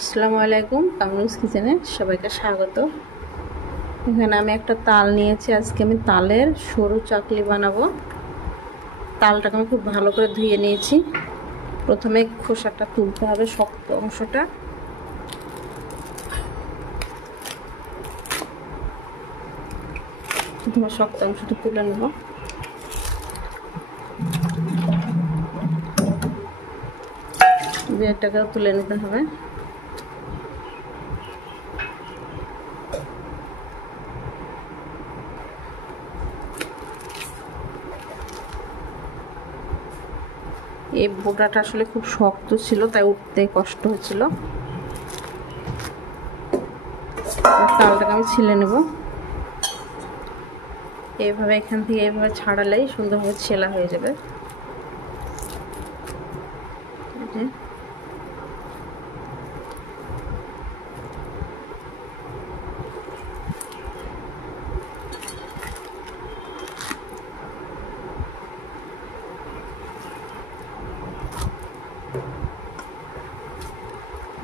আসসালামু আলাইকুম, কামরুস কিচেনে সবাইকে স্বাগত। এখানে আমি একটা তাল নিয়েছি। আজকে আমি তালের সরু চাকলি বানাবো। তালটাকে আমি খুব ভালো করে ধুয়ে নিয়েছি। প্রথমে খোসাটা তুলতে হবে, শক্ত অংশটা। প্রথমে শক্ত অংশটা তুলে নেব। এটাকেও তুলে নিতে হবে। এই বোটাটা আসলে খুব শক্ত ছিল, তাই উঠতে কষ্ট হচ্ছিল। তালটাকে আমি ছিলে নেব। এইভাবে এখান থেকে এইভাবে ছাড়ালেই সুন্দরভাবে ছেলা হয়ে যাবে।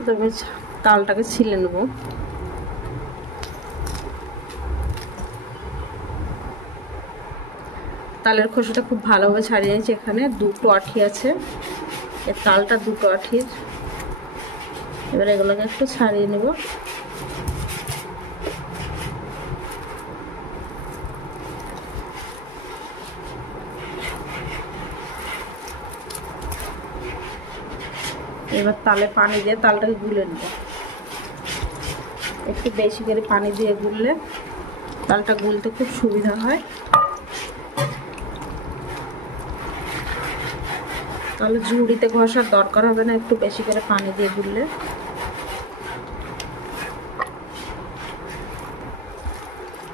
তবে তালটাকে ছিলে নেব। তালের খোসাটা খুব ভালোভাবে ছাড়িয়ে নিয়েছি। এখানে দুটো আঠি আছে, এই তালটা দুটো আঠির। এবার এগুলোকে একটু ছাড়িয়ে নেব। এবার তালে পানি দিয়ে তালটাকে গুলে নেব। একটু বেশি করে পানি দিয়ে গুললে তালটা গুলতে খুব সুবিধা হয়। তাহলে ঝুড়িতে ঘষার দরকার হবে না, একটু বেশি করে পানি দিয়ে গুললে।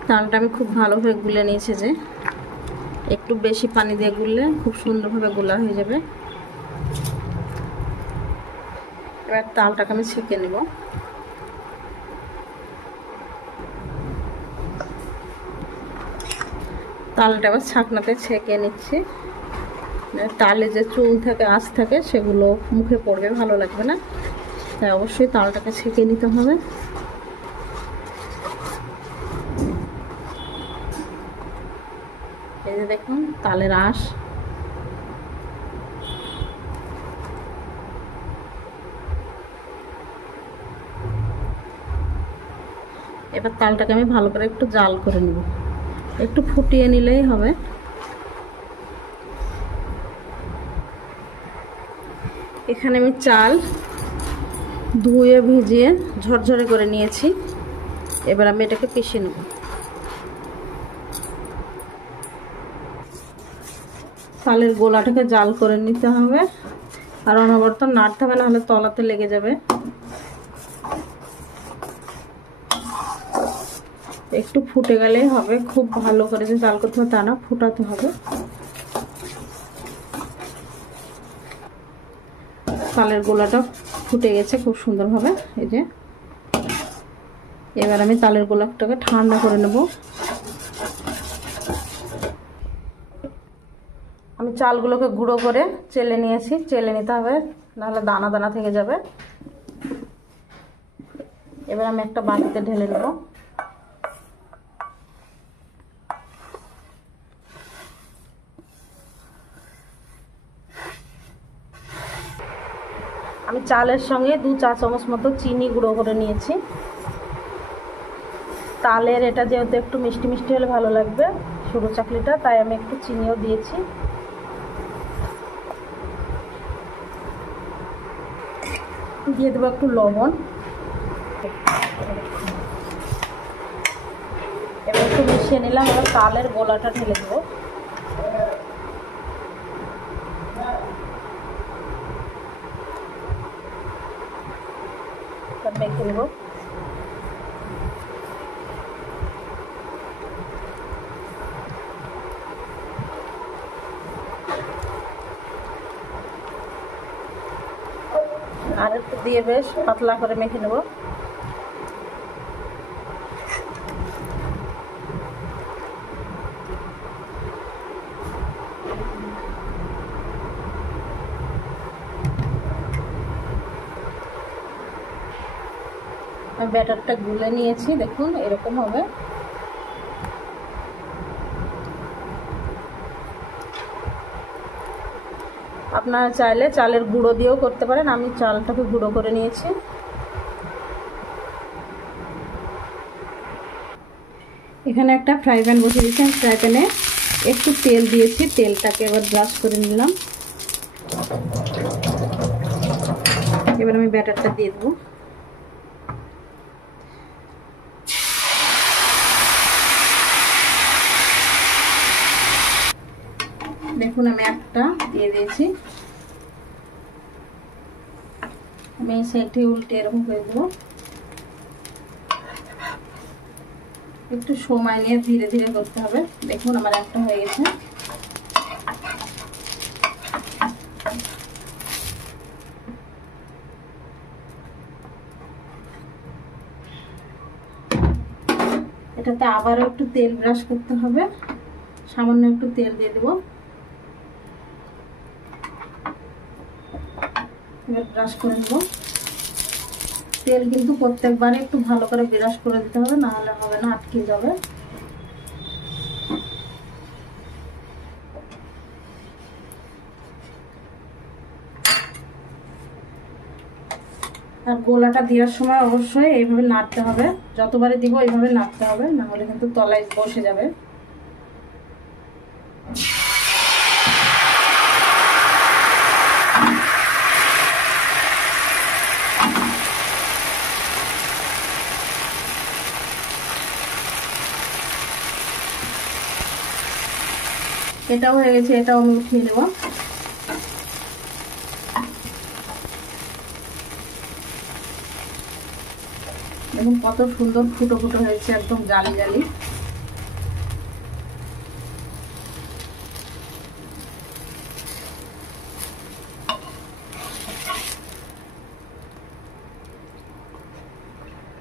তালটা আমি খুব ভালোভাবে গুলে নিয়েছি। যে একটু বেশি পানি দিয়ে গুললে খুব সুন্দরভাবে গোলা হয়ে যাবে। এবার তালটাকে আমি ছেঁকে নেব। তালটা আবার ছাঁকনাতে ছেঁকে নিচ্ছি। তালে যে চুল থাকে, আঁশ থাকে, সেগুলো মুখে পড়বে, ভালো লাগবে না। তাই অবশ্যই তালটাকে ছেঁকে নিতে হবে। এই যে দেখুন তালের আঁশ। এবার তালটাকে আমি ভালো করে একটু জাল করে নেব। একটু ফুটিয়ে নিলেই হবে। এখানে আমি চাল ধুয়ে ভিজিয়ে ঝরঝরে করে নিয়েছি। এবার আমি এটাকে পিষে নেব। তালের গোলাটাকে জাল করে নিতে হবে, আর অনবরত নাড়তে হবে, নাহলে তলাতে লেগে যাবে। একটু ফুটে গেলেই হবে, খুব ভালো করে যে জাল করতে হবে তা না, ফুটাতে হবে। তালের গোলাটা ফুটে গেছে খুব সুন্দরভাবে। এই যে এবার আমি তালের গোলাটাকে ঠান্ডা করে নেব। আমি চালগুলোকে গুঁড়ো করে চেলে নিয়েছি। চেলে নিতে হবে, নাহলে দানা দানা থেকে যাবে। এবার আমি একটা বাটিতে ঢেলে নেব। আমি চালের সঙ্গে 2 চা চামচ মতো চিনি গুঁড়ো করে নিয়েছি। তালের এটা যেহেতু একটু মিষ্টি মিষ্টি হলে ভালো লাগবে সরু চাকলিটা, তাই আমি একটু চিনিও দিয়েছি। দিয়ে দেবো একটু লবণ। এবার একটু মিশিয়ে নিলাম। এবার তালের গোলাটা ঢেলে দেবো। মেখে নেব। আর একটু দিয়ে বেশ পাতলা করে মেখে নেব। ব্যাটারটা গুলে নিয়েছি, দেখুন এরকম হবে। আপনারা চাইলে চালের গুঁড়ো দিয়েও করতে পারেন, আমি চালটাকে গুঁড়ো করে নিয়েছি। এখানে একটা ফ্রাই প্যান বসিয়ে দিয়েছি, আমি ফ্রাই প্যানে একটু তেল দিয়েছি, তেলটাকে এবার ব্রাশ করে নিলাম। এবার আমি ব্যাটারটা দিয়ে দেবো। দেখুন আমি একটা দিয়ে দিয়েছি, আমি সেটি উল্টে এরকম করে দেবো। একটু সময় নিয়ে ধীরে ধীরে করতে হবে। দেখুন আমার একটা হয়ে গেছে। এটাতে আবারও একটু তেল ব্রাশ করতে হবে, সামান্য একটু তেল দিয়ে দেবো। এবার ব্রাশ করে দেবো। তেল কিন্তু প্রত্যেকবারে একটু ভালো করে ব্রাশ করে দিতে হবে, না হলে হবে না, আটকে যাবে। আর গোলাটা দেওয়ার সময় অবশ্যই এইভাবে নাড়তে হবে, যতবারে দিব এইভাবে নাড়তে হবে, না হলে কিন্তু তলায় বসে যাবে। এটাও হয়ে গেছে, এটাও আমি উঠিয়ে নেব। দেখুন কত সুন্দর ফুটো ফুটো হয়েছে, একদম জালি জালি।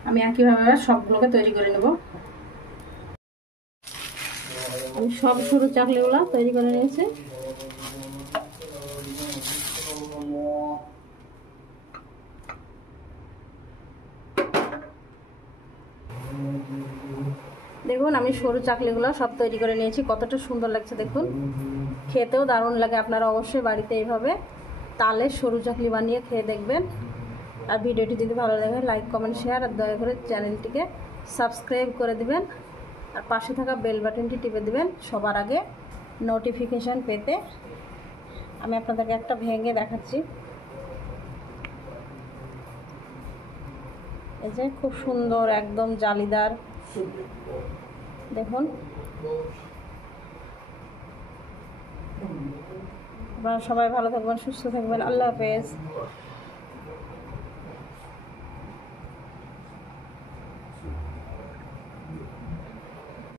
আমি একইভাবে সবগুলোকে তৈরি করে নেব। আমি সব সরু চাকলিগুলো তৈরি করে নিয়েছি। দেখুন আমি সরু চাকলিগুলো সব তৈরি করে নিয়েছি, কতটা সুন্দর লাগছে দেখুন, খেতেও দারুণ লাগে। আপনারা অবশ্যই বাড়িতে এইভাবে তালের সরু চাকলি বানিয়ে খেয়ে দেখবেন। আর ভিডিওটি যদি ভালো লাগে লাইক কমেন্ট শেয়ার, আর দয়া করে চ্যানেলটিকে সাবস্ক্রাইব করে দিবেন, আর পাশে থাকা বেল বাটনটি টিপে দিবেন সবার আগে নোটিফিকেশান পেতে। আমি আপনাদেরকে একটা ভেঙে দেখাচ্ছি, এই যে খুব সুন্দর একদম জালিদার। দেখুন আপনারা সবাই ভালো থাকবেন, সুস্থ থাকবেন। আল্লাহ হাফেজ।